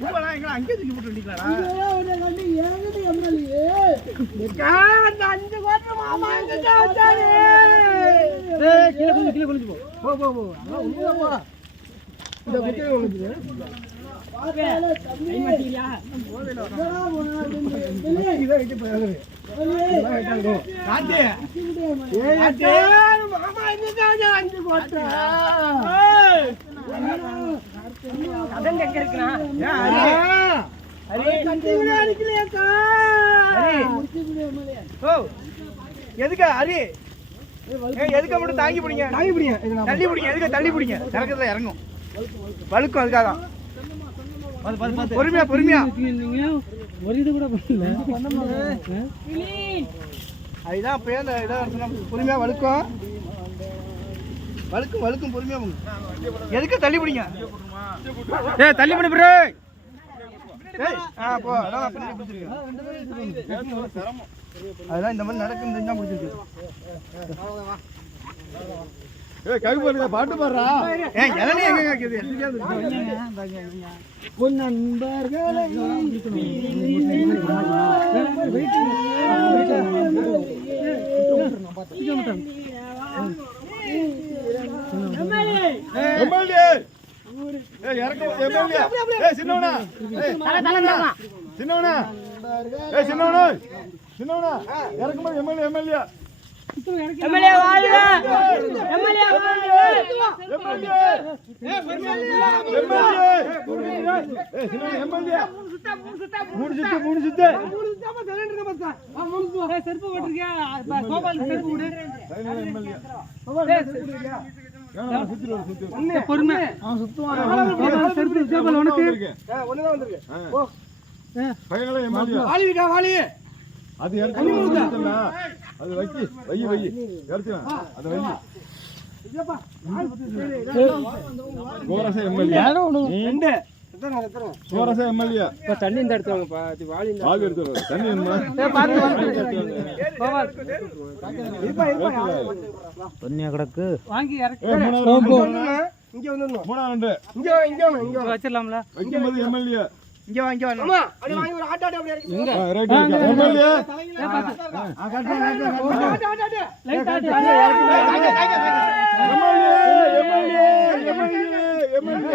பூவெல்லாம் எங்க அங்கே தூக்கி போட்டு நிக்கலடா கண்டி ஏகது எம்எல்ஏ அந்த 5 கோடி மாமா எங்க வச்சாரு டேய் கீழ குனிஞ்சு போ போ அதான் உள்ள போ இந்த குட்டியை குனிஞ்சு பாத்தால கை மாட்டியா போவேல இத வெட்டி போறாரு காட்டு ஏய் மாமா எங்க 5 கோடி அதங்க எங்க இருக்குனா அரே கண்டிவில அடிக்கலையாக்கா அரே ஓ எதுக்கு அரே எதுக்கு மட்டும் தாங்கி பிடிங்க தள்ளி பிடிங்க எதுக்கு தள்ளி பிடிங்க இறக்கத்துல இறங்கும் வழுக்கும் அதுக்காக தான் பொறுமையா ஒரு இது கூட பண்ணல அதுதான் அப்பயே அந்த இடம் பொறுமையா வழுக்கும் பொறுமையா எதுக்கு தள்ளி பிடிங்க ஏய் தள்ளி பிடி ப்ரோ ஏய் போ அதான் அப்படி பிடிச்சிருக்கேன் அதெல்லாம் இந்த மாதிரி நடக்குது தான் பிடிச்சிருக்கு ஏய் கை போடுங்க பாட்டு பாடுறா ஏய் இளநீ எங்க கேக்குது உன் நண்பர்களை எம்எல்ஏ ஏய் இறக்கு எம்எல்ஏ ஏய் சின்னவனா சின்னவனா ஏய் சின்னவனா இறக்கும்போது எம்எல்ஏ எம்எல்ஏ வாழ்க எம்எல்ஏ வாழ்க மூணு சுத்து செருப்பு போட்டிருக்கியா கோபால் செருப்பு விடு பொறுமை அவன் சுத்துவான் செருப்பு கோபால் உனக்கு ஒண்ணுதான் வந்திருக்கு ஓ பையனே எம்எல்ஏ வாளி அது இறக்கல அது வை இறக்குறா அத வை கோரச எம்எல்ஏ யாரோ ரெண்டு கோரச எம்எல்ஏ இப்ப தண்ணி இந்த எடுத்துவாங்கப்பா அது வாளி வால் எடுத்து தண்ணி என்ன கோபால் பொன்னியா கிடக்கு வாங்கி இறக்கு இங்க வந்துடணும் மூணாண்டு இங்க வச்சிடலாம்ல வைக்கும்போது எம்எல்ஏ இங்க அம்மா அப்படி வாங்கி ஒரு ஆட்டாடி அப்படி இறக்கி எங்க ரைட் எம்எல்ஏ லைட் ஆட்டு எம்எல்ஏ